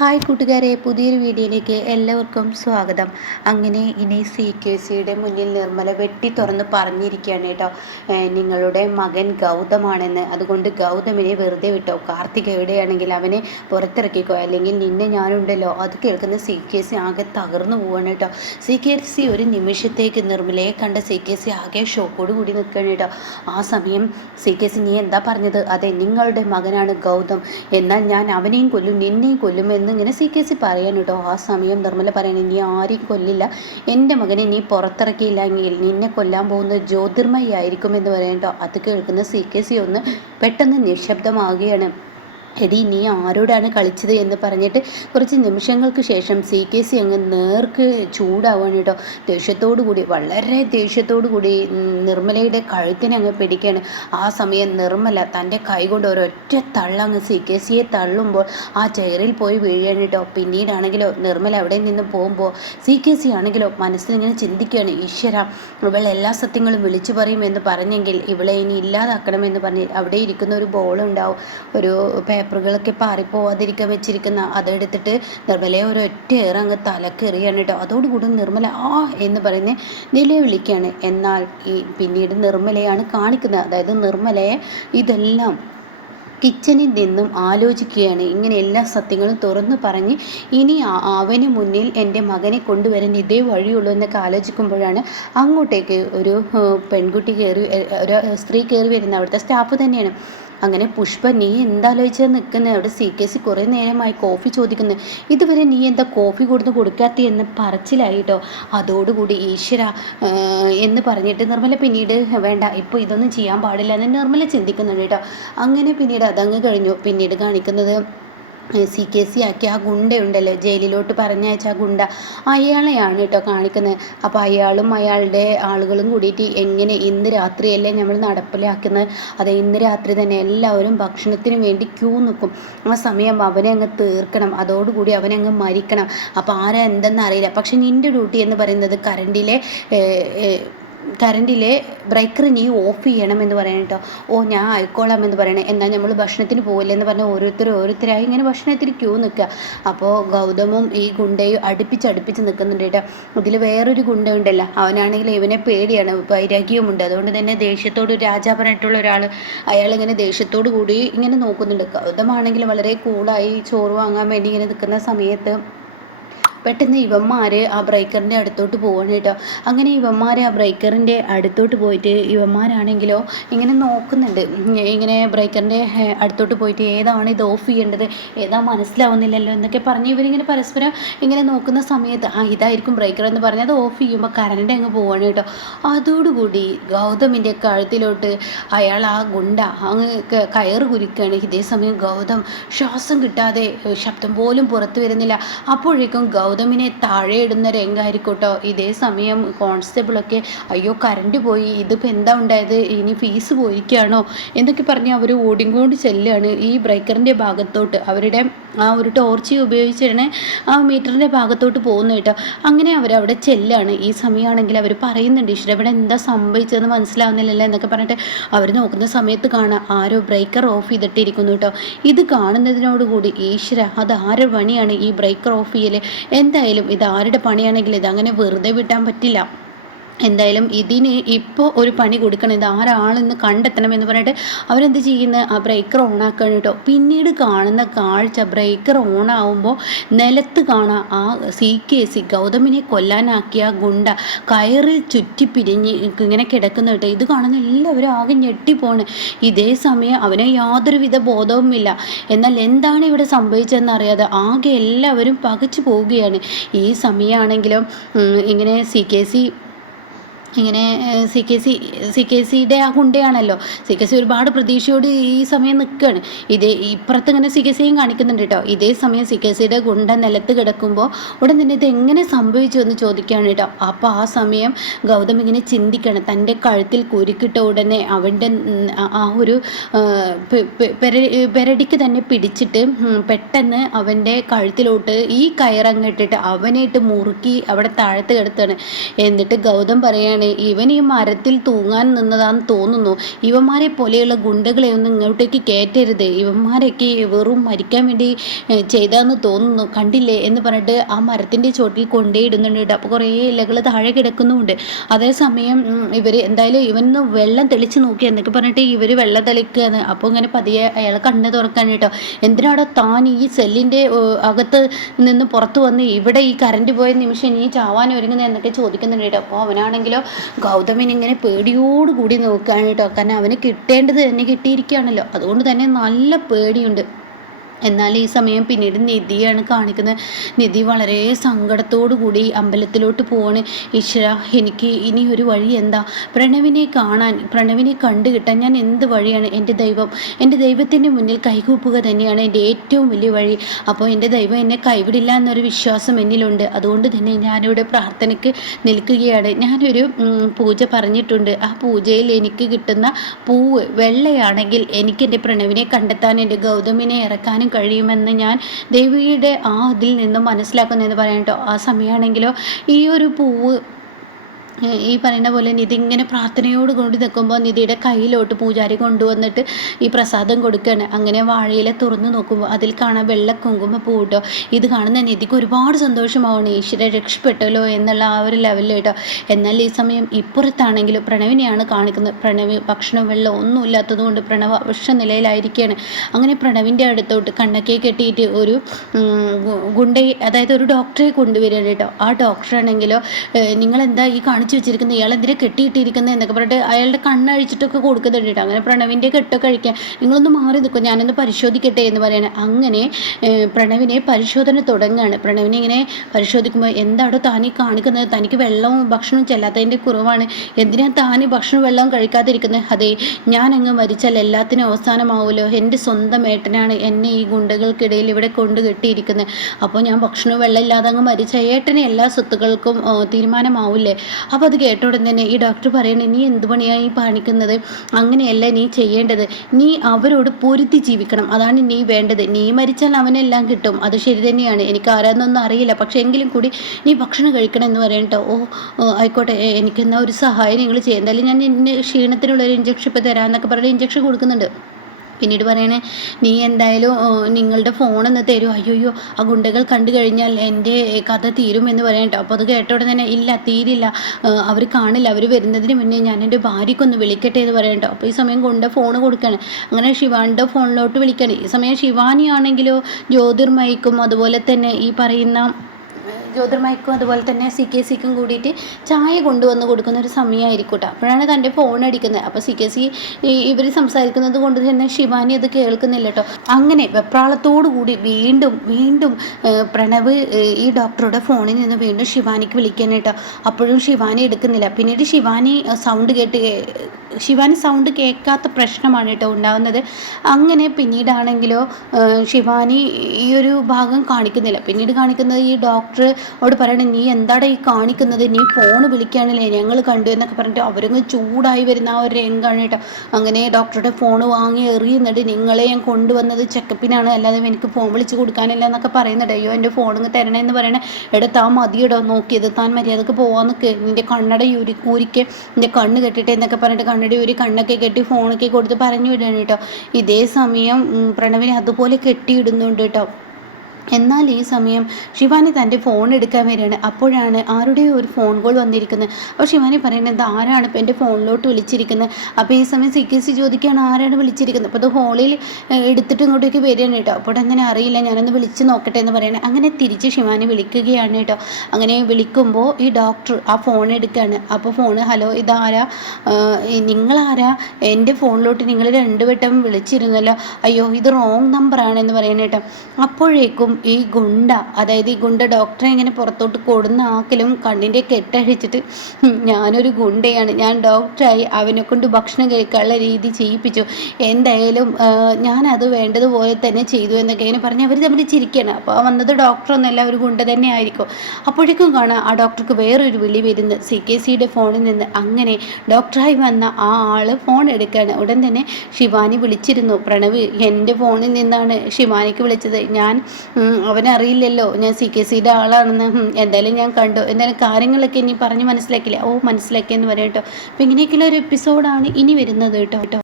Hi കൂട്ടുകാരെ, പുതിയൊരു വീഡിയോയിലേക്ക് എല്ലാവർക്കും സ്വാഗതം. അങ്ങനെ ഇനി CKCയുടെ മുന്നിൽ നിർമ്മല വെട്ടി തുറന്ന് പറഞ്ഞിരിക്കുകയാണ് കേട്ടോ, നിങ്ങളുടെ മകൻ ഗൗതമാണെന്ന്. അതുകൊണ്ട് ഗൗതമിനെ വെറുതെ വിട്ടോ. കാർത്തിക് എവിടെയാണെങ്കിൽ അവനെ പുറത്തിറക്കിക്കോ, അല്ലെങ്കിൽ നിന്നെ ഞാനുണ്ടല്ലോ. അത് കേൾക്കുന്ന CKC ആകെ തകർന്നു പോവാണ് കേട്ടോ. CKC ഒരു നിമിഷത്തേക്ക് നിർമ്മലയെ കണ്ട CKC ആകെ ഷോക്കോട് കൂടി നിൽക്കുകയാണ് കേട്ടോ. ആ സമയം CKC, നീ എന്താ പറഞ്ഞത്? അതെ, നിങ്ങളുടെ മകനാണ് ഗൗതം. എന്നാൽ ഞാൻ അവനെയും കൊല്ലും നിന്നെയും കൊല്ലും എന്നിങ്ങനെ CKC പറയാൻ കേട്ടോ. ആ സമയം നിർമ്മല പറയണേ, നീ ആരെയും കൊല്ലില്ല, എൻ്റെ മകനെ നീ പുറത്തിറക്കിയില്ലെങ്കിൽ നിന്നെ കൊല്ലാൻ പോകുന്നത് ജ്യോതിർമയി ആയിരിക്കും എന്ന് പറയാൻ കേട്ടോ. അത് കേൾക്കുന്ന CKC ഒന്ന് പെട്ടെന്ന് നിശബ്ദമാവുകയാണ്. എടി, നീ ആരോടാണ് കളിച്ചത് എന്ന് പറഞ്ഞിട്ട് കുറച്ച് നിമിഷങ്ങൾക്ക് ശേഷം CKC അങ്ങ് നേർക്ക് ചൂടാവാണ് കേട്ടോ. ദേഷ്യത്തോടു കൂടി, വളരെ ദേഷ്യത്തോടു കൂടി നിർമ്മലയുടെ കഴുത്തിനെ അങ്ങ് പിടിക്കുകയാണ്. ആ സമയം നിർമ്മല തൻ്റെ കൈകൊണ്ട് ഒരൊറ്റ തള്ളങ്ങ് CKCയെ തള്ളുമ്പോൾ ആ ചെയറിൽ പോയി വീഴുകയാണ് കേട്ടോ. പിന്നീടാണെങ്കിലോ നിർമ്മല അവിടെ നിന്ന് പോകുമ്പോൾ CKC ആണെങ്കിലോ മനസ്സിലിങ്ങനെ ചിന്തിക്കുകയാണ്, ഈശ്വര, ഇവൾ എല്ലാ സത്യങ്ങളും വിളിച്ചു പറയുമെന്ന് പറഞ്ഞെങ്കിൽ ഇവളെ ഇനി ഇല്ലാതാക്കണമെന്ന് പറഞ്ഞ് അവിടെ ഇരിക്കുന്ന ഒരു ബോളുണ്ടാവും, ഒരു പേപ്പറുകളൊക്കെ പാറിപ്പോവാതിരിക്കാൻ വെച്ചിരിക്കുന്ന, അതെടുത്തിട്ട് നിർമ്മലയെ ഒരൊറ്റ അങ്ങ് തലക്കെറിയാണ് കേട്ടോ. അതോടുകൂടി നിർമ്മല എന്ന് പറഞ്ഞ് നിലവിളിക്കുകയാണ്. എന്നാൽ പിന്നീട് നിർമ്മലയാണ് കാണിക്കുന്നത്, അതായത് നിർമ്മലയെ ഇതെല്ലാം കിച്ചണിൽ നിന്നും ആലോചിക്കുകയാണ്. ഇങ്ങനെ എല്ലാ സത്യങ്ങളും തുറന്നു പറഞ്ഞ് ഇനി അവന് മുന്നിൽ എൻ്റെ മകനെ കൊണ്ടുവരാൻ ഇതേ വഴിയുള്ളൂ എന്നൊക്കെ ആലോചിക്കുമ്പോഴാണ് അങ്ങോട്ടേക്ക് ഒരു പെൺകുട്ടി ഒരു സ്ത്രീ കയറി വരുന്ന, അവിടുത്തെ സ്റ്റാഫ് തന്നെയാണ്. അങ്ങനെ പുഷ്പ, നീ എന്താലോചിച്ചാൽ നിൽക്കുന്നത്? അവിടെ CKC കുറേ നേരമായി കോഫി ചോദിക്കുന്നത്, ഇതുവരെ നീ എന്താ കോഫി കൊടുക്കാത്ത എന്ന് പറച്ചിലായിട്ടോ. അതോടുകൂടി ഈശ്വര എന്ന് പറഞ്ഞിട്ട് നിർമ്മല പിന്നീട് വേണ്ട, ഇപ്പോൾ ഇതൊന്നും ചെയ്യാൻ പാടില്ല എന്ന് നിർമ്മല ചിന്തിക്കുന്നുണ്ട് കേട്ടോ. അങ്ങനെ പിന്നീട് അതങ്ങ് കഴിഞ്ഞു. പിന്നീട് കാണിക്കുന്നത് CKC ആക്കി ആ ഗുണ്ടയുണ്ടല്ലോ, ജയിലിലോട്ട് പറഞ്ഞയച്ച ആ ഗുണ്ട, അയാളെയാണ് കേട്ടോ കാണിക്കുന്നത്. അപ്പോൾ അയാളും അയാളുടെ ആളുകളും കൂടിയിട്ട് എങ്ങനെ ഇന്ന് രാത്രിയല്ലേ നമ്മൾ നടപ്പിലാക്കുന്നത്, അതെ ഇന്ന് രാത്രി തന്നെ എല്ലാവരും ഭക്ഷണത്തിന് വേണ്ടി ക്യൂ നിൽക്കും. ആ സമയം അവനെ അങ്ങ് തീർക്കണം, അതോടുകൂടി അവനങ്ങ് മരിക്കണം. അപ്പോൾ ആരാ എന്തെന്ന് അറിയില്ല, പക്ഷെ നിൻ്റെ ഡ്യൂട്ടി എന്ന് പറയുന്നത് കറണ്ടിലെ ബ്രേക്കർ നീ ഓഫ് ചെയ്യണമെന്ന് പറയണം കേട്ടോ. ഞാൻ ആയിക്കോളാം എന്ന് പറയണേ. എന്നാൽ നമ്മൾ ഭക്ഷണത്തിന് പോകില്ലെന്ന് പറഞ്ഞാൽ ഓരോരുത്തരായി ഇങ്ങനെ ഭക്ഷണത്തിന് ക്യൂ നിൽക്കുക. അപ്പോൾ ഗൗതമും ഈ ഗുണ്ടയും അടുപ്പിച്ച് നിൽക്കുന്നുണ്ട് കേട്ടോ. ഇതിൽ വേറൊരു ഗുണ്ട ഉണ്ടല്ലോ, അവനാണെങ്കിൽ ഇവനെ പേടിയാണ്, വൈരാഗ്യവുമുണ്ട്. അതുകൊണ്ട് തന്നെ ദേഷ്യത്തോട്, രാജാപരമായിട്ടുള്ള ഒരാൾ, അയാളിങ്ങനെ ദേഷ്യത്തോടു കൂടി ഇങ്ങനെ നോക്കുന്നുണ്ട്. ഗൗതമാണെങ്കിൽ വളരെ കൂളായി ചോറ് വാങ്ങാൻ വേണ്ടി ഇങ്ങനെ നിൽക്കുന്ന സമയത്ത് പെട്ടെന്ന് ഇവന്മാർ ആ ബ്രേക്കറിൻ്റെ അടുത്തോട്ട് പോവാണ് കേട്ടോ. അങ്ങനെ ഇവന്മാർ ആ ബ്രേക്കറിൻ്റെ അടുത്തോട്ട് പോയിട്ട് ഇവന്മാരാണെങ്കിലോ ഇങ്ങനെ നോക്കുന്നുണ്ട്, ഇങ്ങനെ ബ്രേക്കറിൻ്റെ അടുത്തോട്ട് പോയിട്ട് ഏതാണ് ഇത് ഓഫ് ചെയ്യേണ്ടത്, ഏതാ മനസ്സിലാവുന്നില്ലല്ലോ എന്നൊക്കെ പറഞ്ഞ് ഇവരിങ്ങനെ പരസ്പരം ഇങ്ങനെ നോക്കുന്ന സമയത്ത് ഇതായിരിക്കും ബ്രേക്കർ എന്ന് പറഞ്ഞ് അത് ഓഫ് ചെയ്യുമ്പോൾ കറണ്ട് അങ്ങ് പോവാണ് കേട്ടോ. അതോടുകൂടി ഗൗതമിൻ്റെ കഴുത്തിലോട്ട് അയാൾ ആ ഗുണ്ട അങ്ങ് കയറ് കുരുക്കുകയാണ്. ഇതേ സമയം ഗൗതം ശ്വാസം കിട്ടാതെ, ശബ്ദം പോലും പുറത്തു വരുന്നില്ല. അപ്പോഴേക്കും ഗൗതമിനെ താഴെ ഇടുന്ന രംഗമായിരിക്കട്ടോ. ഇതേ സമയം കോൺസ്റ്റബിളൊക്കെ, അയ്യോ കറണ്ട് പോയി, ഇതിപ്പോൾ എന്താ ഉണ്ടായത്, ഇനി ഫീസ് പോയിരിക്കുകയാണോ എന്നൊക്കെ പറഞ്ഞ് അവർ ഓടിക്കൊണ്ട് ചെല്ലുകയാണ് ഈ ബ്രേക്കറിൻ്റെ ഭാഗത്തോട്ട്. അവരുടെ ആ ഒരു ടോർച്ച് ഉപയോഗിച്ചാണ് ആ മീറ്ററിൻ്റെ ഭാഗത്തോട്ട് പോകുന്നത് കേട്ടോ. അങ്ങനെ അവരവിടെ ചെല്ലുകയാണ്. ഈ സമയമാണെങ്കിൽ അവർ പറയുന്നുണ്ട്, ഈശ്വര ഇവിടെ എന്താ സംഭവിച്ചതെന്ന് മനസ്സിലാവുന്നില്ലല്ലോ എന്നൊക്കെ പറഞ്ഞിട്ട് അവർ നോക്കുന്ന സമയത്ത് കാണാം ആരോ ബ്രേക്കർ ഓഫ് ചെയ്തിട്ടിരിക്കുന്നു കേട്ടോ. ഇത് കാണുന്നതിനോടുകൂടി ഈശ്വര, അത് ആരുടെ പണിയാണ് ഈ ബ്രേക്കർ ഓഫ് ചെയ്യൽ? എന്തായാലും ഇത് ആരുടെ പണിയാണെങ്കിൽ ഇതങ്ങനെ വെറുതെ വിട്ടാൻ പറ്റില്ല. എന്തായാലും ഇതിന് ഇപ്പോൾ ഒരു പണി കൊടുക്കണം, ഇത് ആരാളെന്ന് കണ്ടെത്തണമെന്ന് പറഞ്ഞിട്ട് അവരെന്ത് ചെയ്യുന്നത്, ആ ബ്രേക്കർ ഓണാക്കണം കേട്ടോ. പിന്നീട് കാണുന്ന കാഴ്ച, ബ്രേക്കർ ഓണാവുമ്പോൾ നിലത്ത് കാണാം ആ CKC ഗൗതമിനെ കൊല്ലാനാക്കിയ ഗുണ്ട കയറിൽ ചുറ്റി പിരിഞ്ഞ് ഇങ്ങനെ കിടക്കുന്ന കേട്ടോ. ഇത് കാണുന്ന എല്ലാവരും ആകെ ഞെട്ടിപ്പോണ്. ഇതേ സമയം അവന് യാതൊരുവിധ ബോധവുമില്ല. എന്നാൽ എന്താണ് ഇവിടെ സംഭവിച്ചതെന്ന് അറിയാതെ ആകെ എല്ലാവരും പകച്ചു പോവുകയാണ്. ഈ സമയമാണെങ്കിലും ഇങ്ങനെ CKCയുടെ ആ ഗുണ്ടയാണല്ലോ. CKC ഒരുപാട് പ്രതീക്ഷയോട് ഈ സമയം നിൽക്കുകയാണ്. ഇപ്പുറത്ത് ഇങ്ങനെ CKCയും കാണിക്കുന്നുണ്ട് കേട്ടോ. ഇതേ സമയം CKCയുടെ ഗുണ്ട നിലത്ത് കിടക്കുമ്പോൾ ഉടൻ തന്നെ ഇത് എങ്ങനെ സംഭവിച്ചു എന്ന് ചോദിക്കുകയാണ് കേട്ടോ. അപ്പോൾ ആ സമയം ഗൗതം ഇങ്ങനെ ചിന്തിക്കണം, തൻ്റെ കഴുത്തിൽ കുരുക്കിട്ട ഉടനെ അവൻ്റെ ആ ഒരു പെരടിക്ക് തന്നെ പിടിച്ചിട്ട് പെട്ടെന്ന് അവൻ്റെ കഴുത്തിലോട്ട് ഈ കയറങ്ങിട്ടിട്ട് അവനായിട്ട് മുറുക്കി അവിടെ താഴത്ത് കിടത്തുകയാണ്. എന്നിട്ട് ഗൗതം പറയാണ്, തന്നെയാണ്. ഇവൻ ഈ മരത്തിൽ തൂങ്ങാൻ നിന്നതാന്ന് തോന്നുന്നു. ഇവന്മാരെ പോലെയുള്ള ഗുണ്ടകളെ ഒന്നും ഇങ്ങോട്ടേക്ക് കയറ്റരുത്, ഇവന്മാരൊക്കെ വെറും മരിക്കാൻ വേണ്ടി ചെയ്താന്ന് തോന്നുന്നു, കണ്ടില്ലേ എന്ന് പറഞ്ഞിട്ട് ആ മരത്തിൻ്റെ ചോട്ടിൽ കൊണ്ടേയിടുന്നുണ്ട്. അപ്പോൾ കുറേ ഇലകൾ താഴെ കിടക്കുന്നുമുണ്ട്. അതേസമയം ഇവർ എന്തായാലും ഇവനൊന്ന് വെള്ളം തെളിച്ച് നോക്കി എന്നൊക്കെ പറഞ്ഞിട്ട് ഇവർ വെള്ളം തെളിക്കുകയാണ്. അപ്പോൾ ഇങ്ങനെ പതിയെ അയാൾ കണ്ണ് തുറക്കാൻ കേട്ടോ. എന്തിനാടോ താൻ ഈ സെല്ലിൻ്റെ അകത്ത് നിന്ന് പുറത്ത് വന്ന് ഇവിടെ ഈ കറണ്ട് പോയ നിമിഷം നീ ചാവാൻ ഒരുങ്ങുന്നത് എന്നൊക്കെ ചോദിക്കുന്നുണ്ട് കേട്ടോ. അപ്പോൾ അവനാണെങ്കിലോ ഗൗതമിൻ ഇങ്ങനെ പേടിയോടുകൂടി നോക്കുകയാണ് കേട്ടോ. കാരണം അവന് കിട്ടേണ്ടത് തന്നെ കിട്ടിയിരിക്കുകയാണല്ലോ, അതുകൊണ്ട് തന്നെ നല്ല പേടിയുണ്ട്. എന്നാൽ ഈ സമയം പിന്നീട് നിധിയാണ് കാണിക്കുന്നത്. നിധി വളരെ സങ്കടത്തോടു കൂടി അമ്പലത്തിലോട്ട് പോവാണ്. ഈശ്വര, എനിക്ക് ഇനി ഒരു വഴി എന്താ? പ്രണവിനെ കാണാൻ, പ്രണവിനെ കണ്ടു കിട്ടാൻ ഞാൻ എന്ത് വഴിയാണ്? എൻ്റെ ദൈവത്തിൻ്റെ മുന്നിൽ കൈകൂപ്പുക തന്നെയാണ് എൻ്റെ ഏറ്റവും വലിയ വഴി. അപ്പോൾ എൻ്റെ ദൈവം എന്നെ കൈവിടില്ല എന്നൊരു വിശ്വാസം എന്നിലുണ്ട്. അതുകൊണ്ട് തന്നെ ഞാനിവിടെ പ്രാർത്ഥനയ്ക്ക് നിൽക്കുകയാണ്. ഞാനൊരു പൂജ പറഞ്ഞിട്ടുണ്ട്. ആ പൂജയിൽ എനിക്ക് കിട്ടുന്ന പൂവ് വെള്ളയാണെങ്കിൽ എനിക്ക് എൻ്റെ പ്രണവിനെ കണ്ടെത്താൻ, എൻ്റെ ഗൗതമിനെ ഇറക്കാനും കഴിയുമെന്ന് ഞാൻ ദേവിയുടെ ഇതിൽ നിന്നും മനസ്സിലാക്കുന്നതെന്ന് പറയാം കേട്ടോ. ആ സമയമാണെങ്കിലോ ഈ ഒരു പൂവ് ഈ പറയുന്ന പോലെ നിധി ഇങ്ങനെ പ്രാർത്ഥനയോട് കൊണ്ട് നിൽക്കുമ്പോൾ നിധിയുടെ കയ്യിലോട്ട് പൂജാരി കൊണ്ടുവന്നിട്ട് ഈ പ്രസാദം കൊടുക്കുകയാണ്. അങ്ങനെ വാഴയില തുറന്ന് നോക്കുമ്പോൾ അതിൽ കാണാൻ വെള്ള കുങ്കുമപ്പൂ കേട്ടോ. ഇത് കാണുന്ന നിധിക്ക് ഒരുപാട് സന്തോഷമാവണം, ഈശ്വര രക്ഷപ്പെട്ടല്ലോ എന്നുള്ള ആ ഒരു ലെവലിൽ കേട്ടോ. എന്നാൽ ഈ സമയം ഇപ്പുറത്താണെങ്കിലും പ്രണവിനെയാണ് കാണിക്കുന്നത്. പ്രണവ് ഭക്ഷണം വെള്ളം ഒന്നും ഇല്ലാത്തതുകൊണ്ട് പ്രണവ് അവശ്യ നിലയിലായിരിക്കുകയാണ്. അങ്ങനെ പ്രണവിൻ്റെ അടുത്തോട്ട് കണ്ണൊക്കെ കെട്ടിയിട്ട് ഒരു ഗുണ്ടയെ, അതായത് ഒരു ഡോക്ടറെ കൊണ്ടുവരികയാണ് കേട്ടോ. ആ ഡോക്ടറാണെങ്കിലോ നിങ്ങളെന്താ ഈ വെച്ചിരിക്കുന്നത്, ഇയാൾ എന്തിനാ കെട്ടിയിട്ടിരിക്കുന്നത് എന്നൊക്കെ പറഞ്ഞിട്ട് അയാളുടെ കണ്ണഴിച്ചിട്ടൊക്കെ കൊടുക്കുന്നുണ്ട് കേട്ടോ. അങ്ങനെ പ്രണവിൻ്റെ കെട്ടൊക്കെ കഴിക്കാൻ നിങ്ങളൊന്ന് മാറി നിൽക്കും, ഞാനൊന്ന് പരിശോധിക്കട്ടെ എന്ന് പറയണേ. അങ്ങനെ പ്രണവിനെ പരിശോധന തുടങ്ങുകയാണ്. പ്രണവിനെ ഇങ്ങനെ പരിശോധിക്കുമ്പോൾ എന്താണോ താനീ കാണിക്കുന്നത്, തനിക്ക് വെള്ളവും ഭക്ഷണവും ചെല്ലാത്തതിൻ്റെ കുറവാണ്, എന്തിനാ താനീ ഭക്ഷണവും വെള്ളവും കഴിക്കാതിരിക്കുന്നത്? അതെ, ഞാൻ അങ്ങ് മരിച്ചാൽ എല്ലാത്തിനും അവസാനമാവുമല്ലോ, എൻ്റെ സ്വന്തം ഏട്ടനാണ് എന്നെ ഈ ഗുണ്ടകൾക്കിടയിൽ ഇവിടെ കൊണ്ട് കെട്ടിയിരിക്കുന്നത്. അപ്പോൾ ഞാൻ ഭക്ഷണവും വെള്ളം ഇല്ലാതെ അങ്ങ് മരിച്ച ഏട്ടന് എല്ലാ സ്വത്തുക്കൾക്കും തീരുമാനമാവില്ലേ? അപ്പോൾ അത് കേട്ട ഉടൻ തന്നെ ഈ ഡോക്ടർ പറയണേ, നീ എന്ത് പണിയാണ് ഈ കാണിക്കുന്നത്? അങ്ങനെയല്ല നീ ചെയ്യേണ്ടത്, നീ അവരോട് പൊരുത്തി ജീവിക്കണം, അതാണ് നീ വേണ്ടത്. നീ മരിച്ചാൽ അവനെല്ലാം കിട്ടും, അത് ശരി തന്നെയാണ്, എനിക്ക് ആരാന്നൊന്നും അറിയില്ല, പക്ഷേ എങ്കിലും കൂടി നീ ഭക്ഷണം കഴിക്കണം എന്ന് പറയട്ടോ. ആയിക്കോട്ടെ, എനിക്കെന്നാ ഒരു സഹായം നിങ്ങൾ ചെയ്യാം, എന്തായാലും ഞാൻ ഇന്ന് ക്ഷീണത്തിനുള്ളൊരു ഇഞ്ചക്ഷൻ ഇപ്പോൾ തരാമെന്നൊക്കെ പറഞ്ഞ് ഇഞ്ചക്ഷൻ കൊടുക്കുന്നുണ്ട്. പിന്നീട് പറയണേ, നീ എന്തായാലും നിങ്ങളുടെ ഫോണൊന്ന് തരുമോ? അയ്യോ, ആ ഗുണ്ടകൾ കണ്ടു കഴിഞ്ഞാൽ എൻ്റെ കഥ തീരുമെന്ന് പറയാം കേട്ടോ. അപ്പോൾ അത് കേട്ട ഉടനെ തന്നെ ഇല്ല, തീരില്ല, അവർ കാണില്ല, അവർ വരുന്നതിന് മുന്നേ ഞാൻ എൻ്റെ ഭാര്യയ്ക്കൊന്ന് വിളിക്കട്ടെ എന്ന് പറയാം കേട്ടോ. അപ്പോൾ ഈ സമയം ഗുണ്ട ഫോൺ കൊടുക്കുകയാണ്. അങ്ങനെ ശിവാനിയുടെ ഫോണിലോട്ട് വിളിക്കുകയാണ്. ഈ സമയം ശിവാനിയാണെങ്കിലോ ജ്യോതിർമയിക്കും അതുപോലെ തന്നെ ഈ പറയുന്ന ജ്യോതിർമയ്ക്കും അതുപോലെ തന്നെ CKCക്കും കൂടിയിട്ട് ചായ കൊണ്ടുവന്ന് കൊടുക്കുന്ന ഒരു സമയമായിരിക്കും കേട്ടോ. അപ്പോഴാണ് തൻ്റെ ഫോൺ അടിക്കുന്നത്. അപ്പോൾ CKC ഇവർ സംസാരിക്കുന്നത് കൊണ്ട് തന്നെ ശിവാനി അത് കേൾക്കുന്നില്ല കേട്ടോ. അങ്ങനെ വെപ്രാളത്തോടു കൂടി വീണ്ടും പ്രണവ് ഈ ഡോക്ടറുടെ ഫോണിൽ നിന്ന് വീണ്ടും ശിവാനിക്ക് വിളിക്കാൻ കേട്ടോ. അപ്പോഴും ശിവാനി എടുക്കുന്നില്ല. പിന്നീട് ശിവാനി സൗണ്ട് കേൾക്കാത്ത പ്രശ്നമാണ് കേട്ടോ ഉണ്ടാകുന്നത്. അങ്ങനെ പിന്നീടാണെങ്കിലോ ശിവാനി ഈ ഒരു ഭാഗം കാണിക്കുന്നില്ല. പിന്നീട് കാണിക്കുന്നത് ഈ ഡോക്ടർ ഓട് പറയണേ, നീ എന്താടാ ഈ കാണിക്കുന്നത്, നീ ഫോൺ വിളിക്കുകയാണല്ലേ, ഞങ്ങൾ കണ്ടു എന്നൊക്കെ പറഞ്ഞിട്ട് അവരങ്ങ് ചൂടായി വരുന്ന ആ ഒരു രംഗമാണ് കേട്ടോ. അങ്ങനെ ഡോക്ടറുടെ ഫോൺ വാങ്ങി എറിയുന്നുണ്ട്. നിങ്ങളെ ഞാൻ കൊണ്ടുവന്നത് ചെക്കപ്പിനാണ്, അല്ലാതെ എനിക്ക് ഫോൺ വിളിച്ച് കൊടുക്കാനില്ല എന്നൊക്കെ പറയുന്നുണ്ട്. അയ്യോ, എൻ്റെ ഫോണിങ് തരണേന്ന് പറയണേ. താൻ മതിയിടോ നോക്കിയത്, താൻ മര്യാദക്ക് പോകാൻ നിൽക്ക്, നിൻ്റെ കണ്ണട ഊരിക്ക്, നിൻ്റെ കണ്ണ് കെട്ടിട്ടെ എന്നൊക്കെ പറഞ്ഞിട്ട് കണ്ണട ഊരി കണ്ണൊക്കെ കെട്ടി ഫോണൊക്കെ കൊടുത്ത് പറഞ്ഞു വിടുകയാണ് കേട്ടോ. ഇതേ സമയം പ്രണവിനെ അതുപോലെ കെട്ടിയിടുന്നുണ്ട് കേട്ടോ. എന്നാൽ ഈ സമയം ശിവാനി തൻ്റെ ഫോൺ എടുക്കാൻ വരികയാണ്. അപ്പോഴാണ് ആരുടെയോ ഒരു ഫോൺ കോൾ വന്നിരിക്കുന്നത്. അപ്പോൾ ശിവാനി പറയുന്നത്, ആരാണ് ഇപ്പോൾ എൻ്റെ ഫോണിലോട്ട് വിളിച്ചിരിക്കുന്നത്? അപ്പോൾ ഈ സമയം CKC ചോദിക്കുകയാണ്, ആരാണ് വിളിച്ചിരിക്കുന്നത്? അപ്പോൾ അത് ഹോളിൽ എടുത്തിട്ട് ഇങ്ങോട്ടേക്ക് വരികയാണ് കേട്ടോ. അപ്പോൾ അങ്ങനെ അറിയില്ല, ഞാനൊന്ന് വിളിച്ച് നോക്കട്ടെ എന്ന് പറയണേ. അങ്ങനെ തിരിച്ച് ശിവാനി വിളിക്കുകയാണ് കേട്ടോ. അങ്ങനെ വിളിക്കുമ്പോൾ ഈ ഡോക്ടർ ആ ഫോൺ എടുക്കുകയാണ്. അപ്പോൾ ഫോണ്, ഹലോ, ഇതാരാ, നിങ്ങളാരാ? എൻ്റെ ഫോണിലോട്ട് നിങ്ങൾ 2 വട്ടം വിളിച്ചിരുന്നല്ലോ. അയ്യോ, ഇത് റോങ് നമ്പറാണെന്ന് പറയണേ കേട്ടോ. അപ്പോഴേക്കും ഈ ഗുണ്ട, അതായത് ഈ ഗുണ്ട ഡോക്ടറെ ഇങ്ങനെ പുറത്തോട്ട് കൊടുന്ന ആക്കലും കണ്ണിൻ്റെ കെട്ടഴിച്ചിട്ട്, ഞാനൊരു ഗുണ്ടയാണ്, ഞാൻ ഡോക്ടറായി, അവനെ കൊണ്ട് ഭക്ഷണം കഴിക്കാനുള്ള രീതി ചെയ്യിപ്പിച്ചു, എന്തായാലും ഞാനത് വേണ്ടതുപോലെ തന്നെ ചെയ്തു എന്നൊക്കെ ഇങ്ങനെ പറഞ്ഞ് അവർ തമ്മിൽ ചിരിക്കുകയാണ്. അപ്പോൾ വന്നത് ഡോക്ടറൊന്നുമല്ല, ഒരു ഗുണ്ട തന്നെ ആയിരിക്കും. അപ്പോഴേക്കും കാണാം ആ ഡോക്ടർക്ക് വേറൊരു വിളി വരുന്നത് CKCയുടെ ഫോണിൽ നിന്ന്. അങ്ങനെ ഡോക്ടറായി വന്ന ആ ആൾ ഫോൺ എടുക്കുകയാണ്. ഉടൻ തന്നെ ശിവാനി വിളിച്ചിരുന്നു. പ്രണവ് എൻ്റെ ഫോണിൽ നിന്നാണ് ശിവാനിക്ക് വിളിച്ചത്, ഞാൻ അവനറിയില്ലല്ലോ ഞാൻ CKCയുടെ ആളാണെന്ന്. എന്തായാലും ഞാൻ കണ്ടു, എന്തായാലും കാര്യങ്ങളൊക്കെ ഇനി പറഞ്ഞ് മനസ്സിലാക്കില്ലേ. ഓ മനസ്സിലാക്കിയെന്ന് പറയാം കേട്ടോ. അപ്പം ഇങ്ങനെയൊക്കെയുള്ള ഒരു എപ്പിസോഡാണ് ഇനി വരുന്നത് കേട്ടോ.